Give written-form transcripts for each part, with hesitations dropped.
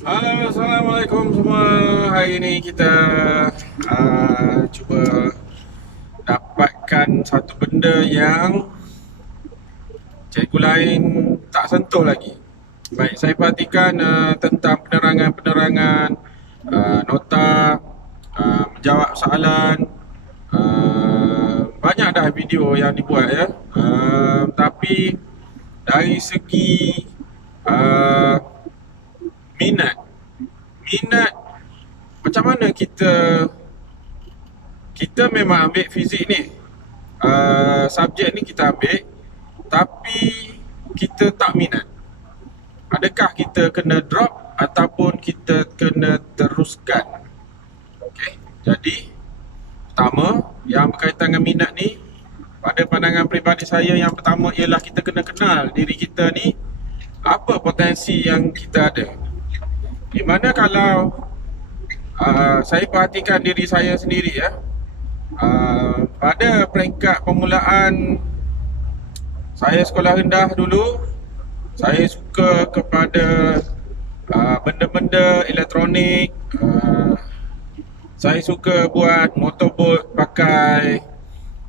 Halo, Assalamualaikum semua. Hari ini kita cuba dapatkan satu benda yang cikgu lain tak sentuh lagi. Baik, saya perhatikan tentang penerangan-penerangan, nota, menjawab soalan. Banyak dah video yang dibuat ya. Tapi dari segi uh, minat, minat macam mana kita memang ambil fizik ni, subjek ni kita ambil tapi kita tak minat. Adakah kita kena drop ataupun kita kena teruskan? Okey, jadi pertama yang berkaitan dengan minat ni, pada pandangan peribadi saya, yang pertama ialah kita kena kenal diri kita ni, apa potensi yang kita ada. Di mana kalau saya perhatikan diri saya sendiri ya, pada peringkat permulaan saya sekolah rendah dulu, saya suka kepada benda-benda elektronik. Saya suka buat motorboat pakai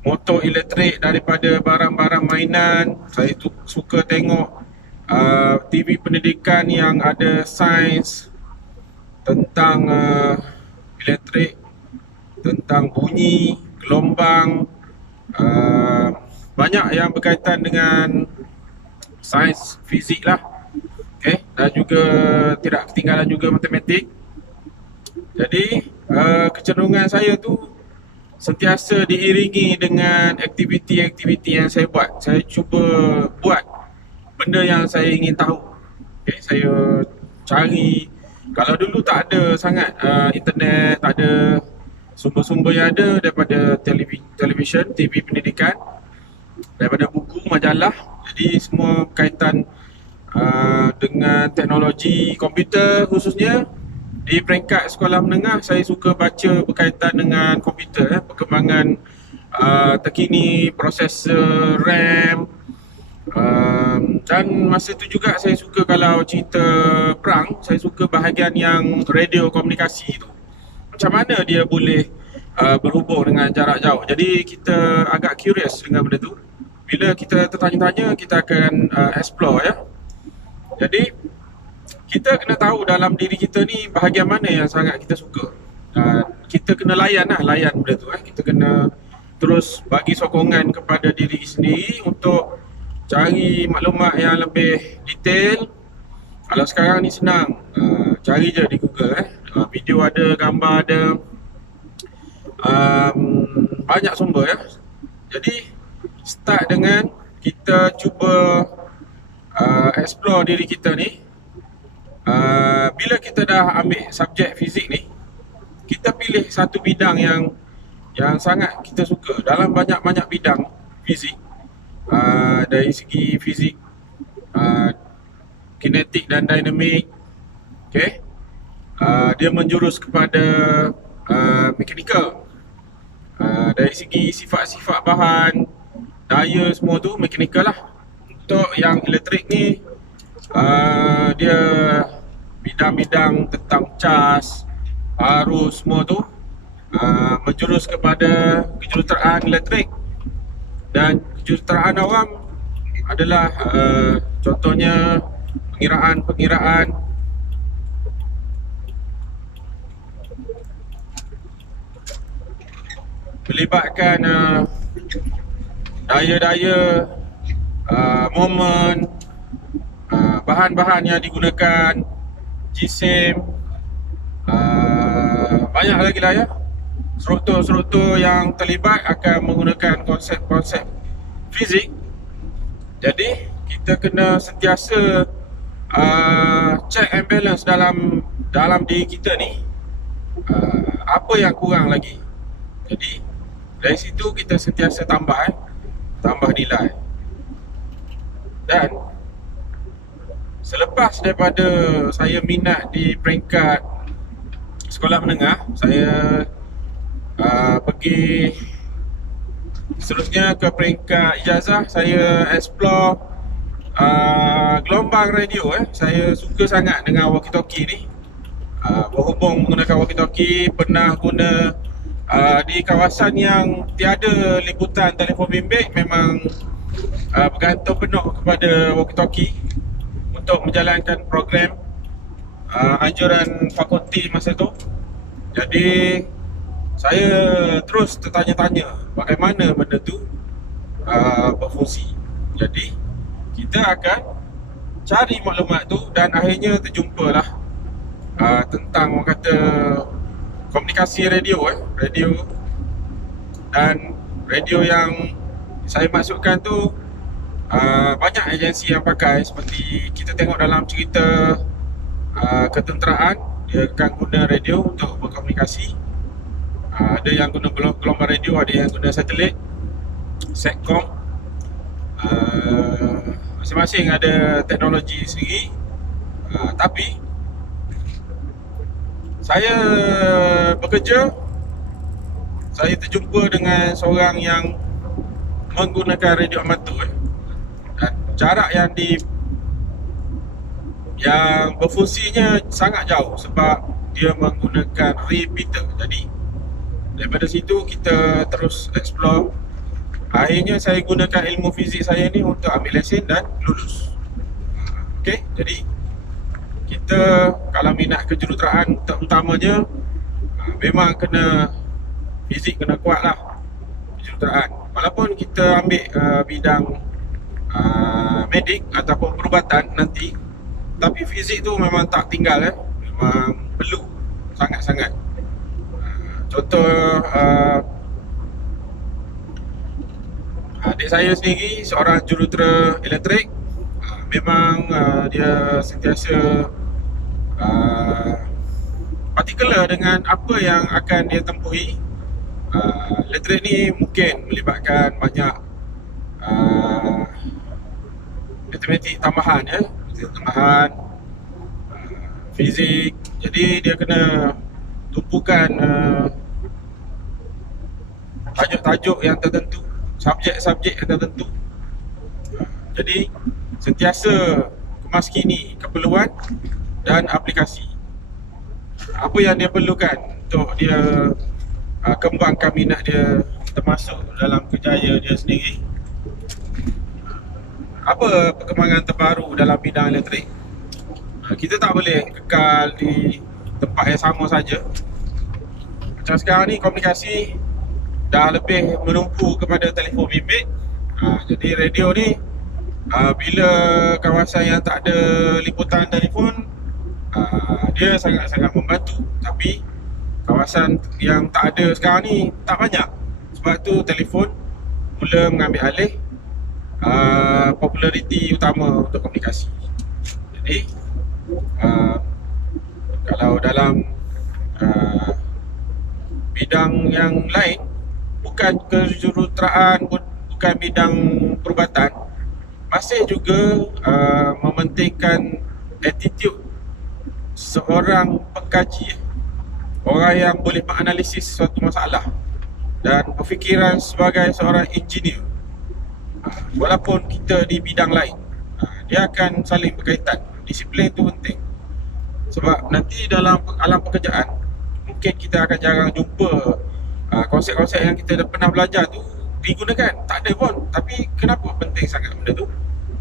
motor elektrik daripada barang-barang mainan. Saya suka tengok TV pendidikan yang ada sains tentang elektrik, tentang bunyi, gelombang, banyak yang berkaitan dengan sains, fizik lah. Okay. Dan juga tidak ketinggalan juga matematik. Jadi kecenderungan saya tu sentiasa diiringi dengan aktiviti-aktiviti yang saya buat. Saya cuba buat benda yang saya ingin tahu. Okay. Saya cari, kalau dulu tak ada sangat internet, tak ada sumber-sumber yang ada daripada televisyen, TV pendidikan, daripada buku, majalah. Jadi semua berkaitan dengan teknologi komputer khususnya. Di peringkat sekolah menengah, saya suka baca berkaitan dengan komputer, perkembangan terkini, prosesor, RAM. Dan masa tu juga saya suka, kalau cerita perang, saya suka bahagian yang radio komunikasi tu. Macam mana dia boleh berhubung dengan jarak jauh. Jadi kita agak curious dengan benda tu. Bila kita tertanya-tanya, kita akan explore ya. Jadi kita kena tahu dalam diri kita ni bahagian mana yang sangat kita suka. Kita kena layan benda tu. Kita kena terus bagi sokongan kepada diri sendiri untuk cari maklumat yang lebih detail. Kalau sekarang ni senang, cari je di Google. Video ada, gambar ada, banyak sumber ya. Jadi start dengan kita cuba explore diri kita ni. Bila kita dah ambil subjek fizik ni, kita pilih satu bidang yang sangat kita suka. Dalam banyak-banyak bidang fizik, dari segi fizik kinetik dan dinamik, okay, dia menjurus kepada mekanikal. Dari segi sifat-sifat bahan, daya, semua tu mekanikal lah. Untuk yang elektrik ni, dia bidang-bidang tentang cas, arus, semua tu menjurus kepada kejuruteraan elektrik. Dan kejuruteraan awam adalah contohnya pengiraan melibatkan daya-daya, moment, bahan-bahan yang digunakan, jisim, banyak lagi lah ya. Struktur-struktur yang terlibat akan menggunakan konsep-konsep fizik. Jadi kita kena sentiasa check and balance dalam diri kita ni, apa yang kurang lagi. Jadi dari situ kita sentiasa tambah nilai. Dan selepas daripada saya minat di peringkat sekolah menengah, saya pergi seterusnya ke peringkat ijazah. Saya explore gelombang radio. Saya suka sangat dengan walkie-talkie ni. berhubung menggunakan walkie-talkie, pernah guna di kawasan yang tiada liputan telefon bimbit, memang bergantung penuh kepada walkie-talkie untuk menjalankan program anjuran fakulti masa tu. Jadi saya terus tertanya-tanya bagaimana benda tu berfungsi. Jadi kita akan cari maklumat tu dan akhirnya terjumpalah tentang orang kata komunikasi radio radio, dan radio yang saya maksudkan tu banyak agensi yang pakai. Seperti kita tengok dalam cerita ketenteraan, dia akan guna radio untuk berkomunikasi. Ada yang guna gelombang radio, ada yang guna satelit, Satcom. Masing-masing ada teknologi sendiri. Tapi saya bekerja, saya terjumpa dengan seorang yang menggunakan radio amatur dan jarak yang berfungsinya sangat jauh sebab dia menggunakan repeater. Jadi daripada situ kita terus explore. Akhirnya saya gunakan ilmu fizik saya ni untuk ambil lesen dan lulus. Okey, jadi kita kalau minat kejuruteraan terutamanya memang kena fizik, kena kuat lah kejuruteraan. Walaupun kita ambil bidang medik ataupun perubatan nanti, tapi fizik tu memang tak tinggal memang perlu sangat-sangat. Contoh adik saya sendiri seorang jurutera elektrik. Memang dia sentiasa partikular dengan apa yang akan dia tempuhi. Elektrik ni mungkin melibatkan banyak matematik tambahan fizik. Jadi dia kena tumpukan tajuk-tajuk yang tertentu, subjek-subjek yang tertentu. Jadi sentiasa kemaskini keperluan dan aplikasi. Apa yang dia perlukan untuk dia kembangkan minat dia, termasuk dalam kerjaya dia sendiri. Apa perkembangan terbaru dalam bidang elektrik? Kita tak boleh kekal di tempat yang sama saja. Macam sekarang ni komunikasi dah lebih menumpu kepada telefon bimbit. Jadi radio ni bila kawasan yang tak ada liputan telefon, dia sangat-sangat membantu. Tapi kawasan yang tak ada sekarang ni tak banyak. Sebab tu telefon mula mengambil alih populariti utama untuk komunikasi. Jadi kalau dalam bidang yang lain, bukan kejuruteraan, bukan bidang perubatan, masih juga mementingkan attitude seorang pengkaji, orang yang boleh menganalisis suatu masalah dan berfikiran sebagai seorang engineer. Walaupun kita di bidang lain, dia akan saling berkaitan. Disiplin itu penting. Sebab nanti dalam alam pekerjaan mungkin kita akan jarang jumpa konsep-konsep yang kita dah pernah belajar tu digunakan. Tak ada pun. Tapi kenapa penting sangat benda tu?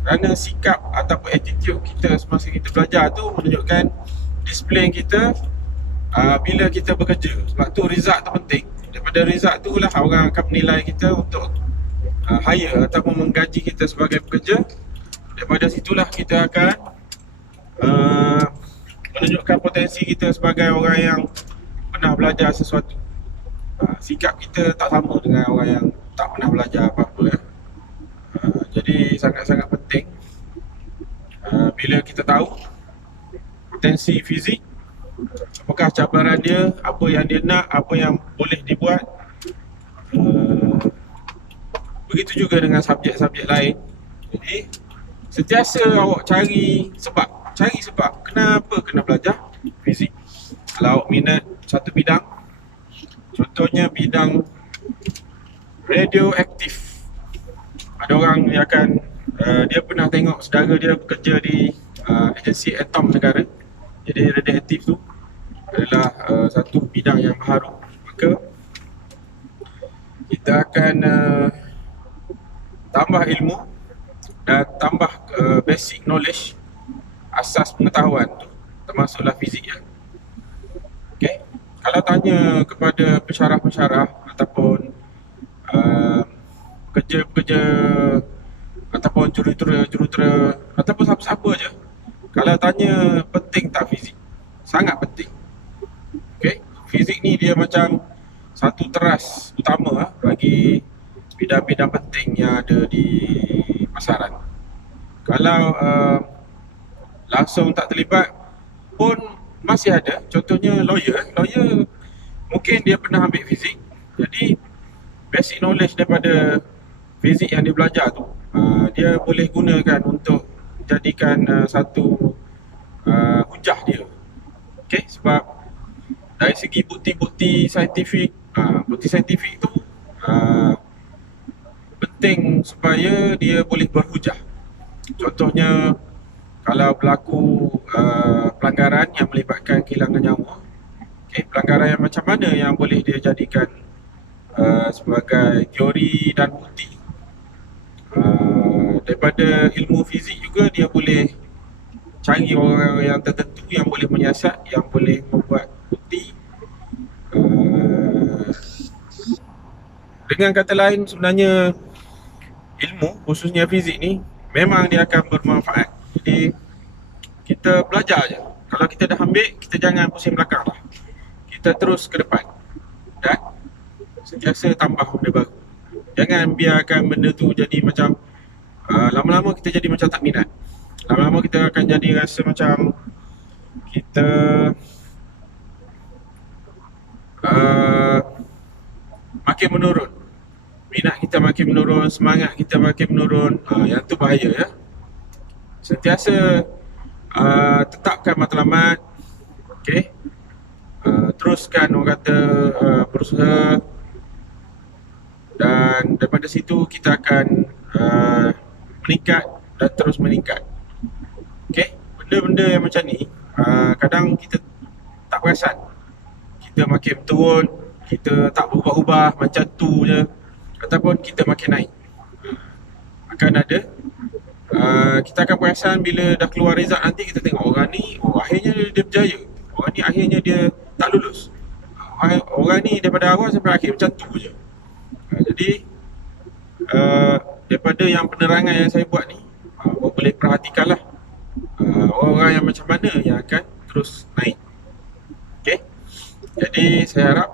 Kerana sikap ataupun attitude kita semasa kita belajar tu menunjukkan disiplin kita bila kita bekerja. Sebab tu result tu penting. Daripada result tu lah orang akan menilai kita untuk hire ataupun menggaji kita sebagai pekerja. Daripada situlah kita akan menunjukkan potensi kita sebagai orang yang pernah belajar sesuatu. Sikap kita tak sama dengan orang yang tak pernah belajar apa-apa. Jadi sangat-sangat penting bila kita tahu potensi fizik, apakah cabaran dia, apa yang dia nak, apa yang boleh dibuat. Begitu juga dengan subjek-subjek lain. Jadi sentiasa awak cari sebab. Kenapa kena belajar fizik. Kalau awak minat satu bidang, contohnya bidang radioaktif, ada orang yang akan dia pernah tengok saudara dia bekerja di agensi atom negara. Jadi radioaktif tu adalah satu bidang yang baru. Maka kita akan tambah ilmu dan tambah basic knowledge, asas pengetahuan tu, termasuklah fizik ya. Okay. Kalau tanya kepada pensyarah-pensyarah ataupun pekerja-pekerja ataupun jurutera ataupun siapa-siapa je, kalau tanya penting tak fizik, sangat penting. Okay. Fizik ni dia macam satu teras utama bagi bidang-bidang penting yang ada di pasaran. Kalau langsung tak terlibat pun masih ada. Contohnya lawyer mungkin dia pernah ambil fizik, jadi basic knowledge daripada fizik yang dia belajar tu dia boleh gunakan untuk jadikan satu hujah dia. Okay, sebab dari segi bukti-bukti saintifik, bukti saintifik tu penting supaya dia boleh berhujah. Contohnya kalau berlaku pelanggaran yang melibatkan kehilangan nyawa, okay, pelanggaran yang macam mana yang boleh dia jadikan sebagai teori dan bukti. Daripada ilmu fizik juga dia boleh cari orang yang tertentu yang boleh menyiasat, yang boleh membuat bukti. Dengan kata lain, sebenarnya ilmu khususnya fizik ni memang dia akan bermanfaat. Jadi kita belajar je. Kalau kita dah ambil, kita jangan pusing belakang lah. Kita terus ke depan dan sentiasa tambah benda baru. Jangan biarkan benda tu jadi macam lama-lama kita jadi macam tak minat. Lama-lama kita akan jadi rasa macam kita makin menurun. Minat kita makin menurun, semangat kita makin menurun. Yang tu bahaya ya. Sentiasa tetapkan matlamat. Okay. Teruskan orang kata berusaha, dan daripada situ kita akan meningkat dan terus meningkat. Okay. Benda-benda yang macam ni kadang kita tak perasan. Kita makin turun, kita tak berubah-ubah macam tu je, ataupun kita makin naik. Akan ada kita akan perasan bila dah keluar result nanti, kita tengok orang ni akhirnya dia berjaya, orang ni akhirnya dia tak lulus, orang ni daripada awal sampai akhir macam tu je. Jadi daripada yang penerangan yang saya buat ni, boleh perhatikanlah orang-orang yang macam mana yang akan terus naik. Okay. Jadi saya harap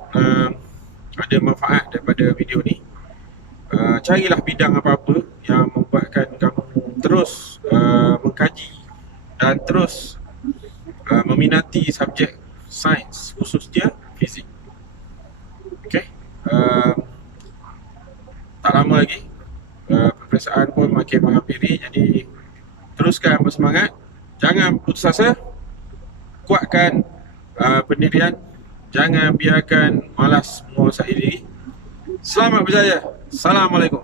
ada manfaat daripada video ni. Carilah bidang apa-apa yang membuatkan kamu terus mengkaji dan terus meminati subjek sains, khususnya fizik. Okay. Tak lama lagi peperiksaan pun makin menghampiri, jadi teruskan bersemangat, jangan putus asa, kuatkan pendirian, jangan biarkan malas menguasai diri. Selamat berjaya. Assalamualaikum.